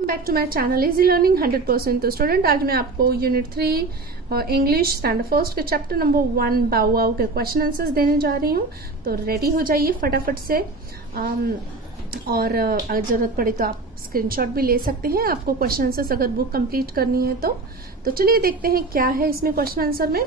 Back to my channel easy learning 100%। तो student, आज मैं आपको यूनिट 3 इंग्लिश स्टैंडर्ड फर्स्ट के चैप्टर नंबर 1 बाउ वाउ के क्वेश्चन आंसर्स देने जा रही हूँ। तो रेडी हो जाइए फटाफट से। और अगर जरूरत पड़े तो आप स्क्रीनशॉट भी ले सकते हैं, आपको क्वेश्चन आंसर्स अगर बुक कंप्लीट करनी है तो चलिए देखते हैं क्या है इसमें क्वेश्चन आंसर में।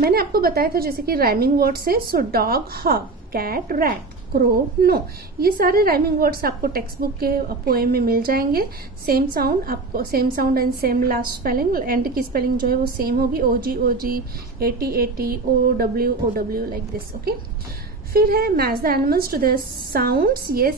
मैंने आपको बताया था जैसे कि राइमिंग वर्ड्स है, so dog, hog, cat, rat, crow, no, ये सारे राइमिंग वर्ड्स आपको टेक्स्ट बुक के पोएम में मिल जाएंगे। सेम साउंड आपको, same sound and same last spelling, end की स्पेलिंग जो है वो सेम होगी, O G O G, A T A T, O W like this. Okay, फिर है match the animals to their sounds. ये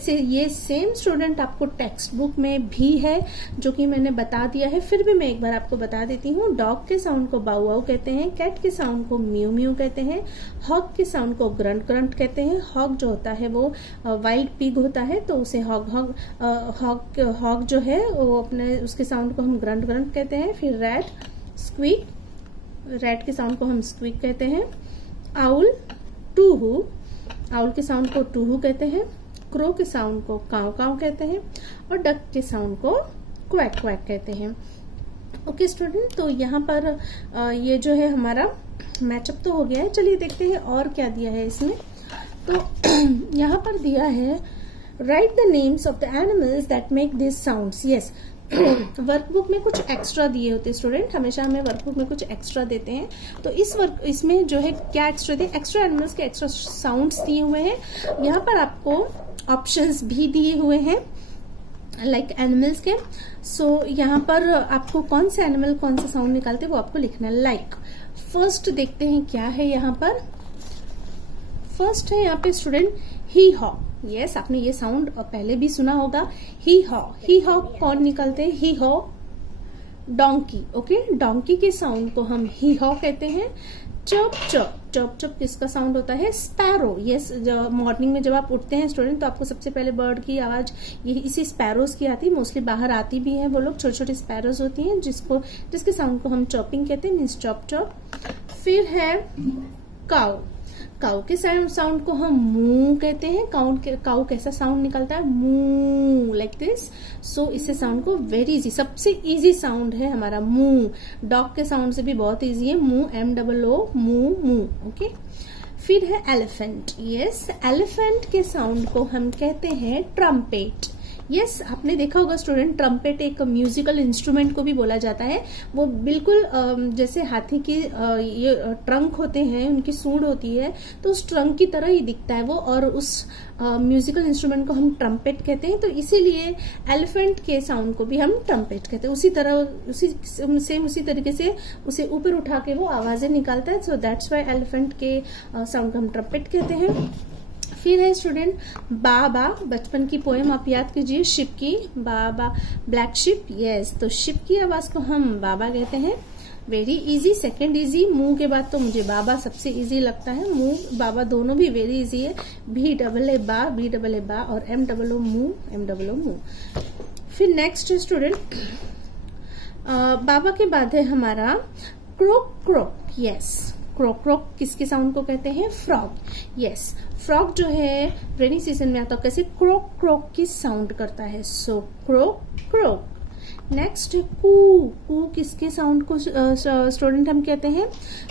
सेम स्टूडेंट आपको टेक्स्ट बुक में भी है, जो कि मैंने बता दिया है, फिर भी मैं एक बार आपको बता देती हूँ। डॉग के साउंड को बाउ वाउ कहते हैं, कैट के साउंड को म्यू म्यू कहते हैं, हॉग के साउंड को ग्रंट ग्रंट कहते हैं। हॉग जो होता है वो वाइल्ड पिग होता है, तो उसे हॉग जो है वो अपने उसके साउंड को हम ग्रंट ग्रंट कहते हैं। फिर रैट, स्क्वीक, रैट के साउंड को हम स्क्वीक कहते हैं। आउल, टूहू, आउल के साउंड को टूहू कहते हैं। क्रो के साउंड को काव काव कहते हैं, और डक के साउंड को क्वैक क्वैक कहते हैं। ओके स्टूडेंट, तो यहाँ पर ये जो है हमारा मैचअप तो हो गया है। चलिए देखते हैं और क्या दिया है इसमें। तो यहाँ पर दिया है right the names of the animals that make this sounds. Yes, workbook में कुछ एक्स्ट्रा दिए होते हैं स्टूडेंट, हमेशा हमें वर्कबुक में कुछ एक्स्ट्रा देते हैं। तो इसमें जो है क्या एक्स्ट्रा दिए, एक्स्ट्रा एनिमल्स के एक्स्ट्रा साउंड्स दिए हुए हैं। यहाँ पर आपको ऑप्शंस भी दिए हुए हैं लाइक एनिमल्स के। सो यहाँ पर आपको कौन से एनिमल कौन सा साउंड निकालते हैं वो आपको लिखना है। लाइक फर्स्ट देखते हैं क्या है यहाँ पर। फर्स्ट है यहाँ पे स्टूडेंट ही हॉ। यस, आपने ये साउंड पहले भी सुना होगा, ही हॉ। ही हॉ कौन निकलते हैं? ही हॉ डोंकी। ओके, डोंकी के साउंड को हम ही हॉ कहते हैं। चप चप, चप चप किसका साउंड होता है? स्पैरो। यस, मॉर्निंग में जब आप उठते हैं स्टूडेंट तो आपको सबसे पहले बर्ड की आवाज ये इसी स्पैरोज की आती है, मोस्टली बाहर आती भी है वो लोग, छोटे छोटे स्पैरोज होती हैं जिसके साउंड को हम चॉपिंग कहते हैं, मीन्स चॉप चॉप। फिर है काउ। काउ के साउंड को हम मू कहते हैं। काउ कैसा साउंड निकलता है? मू, लाइक दिस। सो इससे साउंड को वेरी इजी, सबसे इजी साउंड है हमारा मू। डॉग के साउंड से भी बहुत इजी है, मू, MOO, मू मू। ओके, फिर है एलिफेंट। यस, एलिफेंट के साउंड को हम कहते हैं ट्रम्पेट। यस, आपने देखा होगा स्टूडेंट, ट्रम्पेट एक म्यूजिकल इंस्ट्रूमेंट को भी बोला जाता है। वो बिल्कुल जैसे हाथी की ये ट्रंक होते हैं, उनकी सूंड होती है, तो उस ट्रंक की तरह ही दिखता है वो, और उस म्यूजिकल इंस्ट्रूमेंट को हम ट्रम्पेट कहते हैं। तो इसीलिए एलिफेंट के साउंड को भी हम ट्रम्पेट कहते हैं। उसी तरीके से उसे ऊपर उठा के वो आवाजें निकालता है। सो दैट्स वाई एलिफेंट के साउंड को हम ट्रम्पेट कहते हैं। फिर है स्टूडेंट बाबा। बचपन की पोएम आप याद कीजिए, शिप की, बाबा ब्लैक शिप। यस, तो शिप की आवाज को हम बाबा कहते हैं। Very easy, second easy. मुंह के बाद तो मुझे बाबा सबसे इजी लगता है। मुंह बाबा दोनों भी वेरी इजी है। BAA बा, और MOO मू। फिर नेक्स्ट स्टूडेंट बाबा के बाद है हमारा crook crook. Yes, crook crook किसके साउंड को कहते हैं? फ्रॉग। यस, फ्रॉग जो है रेनी सीजन में आता है, कैसे क्रोक क्रोक की साउंड करता है। सो क्रोक क्रोक। नेक्स्ट कू। कू किसके साउंड को स्टूडेंट हम कहते हैं?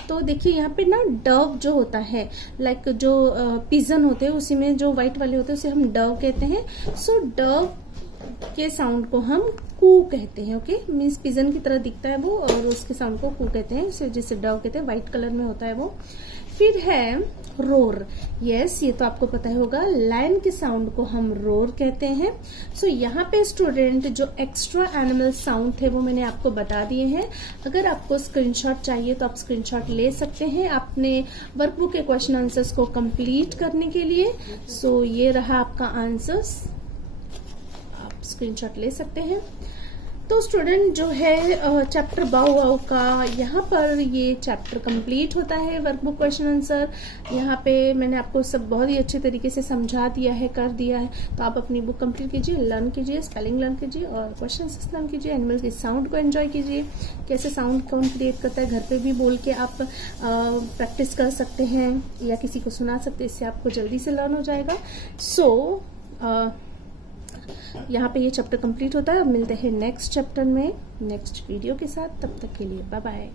तो देखिए यहाँ पे ना डव जो होता है, लाइक जो पिजन होते हैं उसी में जो व्हाइट वाले होते हैं उसे हम डव कहते हैं। सो डव के साउंड को हम कू कहते हैं। ओके, मीन्स पिजन की तरह दिखता है वो, और उसके साउंड को कू कहते हैं, जिसे डव कहते हैं, व्हाइट कलर में होता है वो। फिर है रोर। यस, ये तो आपको पता ही होगा, लायन के साउंड को हम रोर कहते हैं। सो यहाँ पे स्टूडेंट जो एक्स्ट्रा एनिमल साउंड थे वो मैंने आपको बता दिए हैं। अगर आपको स्क्रीनशॉट चाहिए तो आप स्क्रीनशॉट ले सकते हैं अपने वर्कबुक के क्वेश्चन आंसर्स को कंप्लीट करने के लिए। सो ये रहा आपका आंसर्स, आप स्क्रीनशॉट ले सकते हैं। तो स्टूडेंट जो है चैप्टर बाउ वाउ का यहाँ पर ये चैप्टर कंप्लीट होता है, वर्कबुक क्वेश्चन आंसर। यहाँ पे मैंने आपको सब बहुत ही अच्छे तरीके से समझा दिया है, कर दिया है। तो आप अपनी बुक कंप्लीट कीजिए, लर्न कीजिए, स्पेलिंग लर्न कीजिए, और क्वेश्चन आंसर्स लर्न कीजिए, एनिमल के साउंड को एंजॉय कीजिए, कैसे साउंड कौन क्रिएट करता है। घर पे भी बोल के आप प्रैक्टिस कर सकते हैं या किसी को सुना सकते हैं, इससे आपको जल्दी से लर्न हो जाएगा। सो यहाँ पे ये चैप्टर कंप्लीट होता है। अब मिलते हैं नेक्स्ट चैप्टर में नेक्स्ट वीडियो के साथ। तब तक के लिए बाय बाय।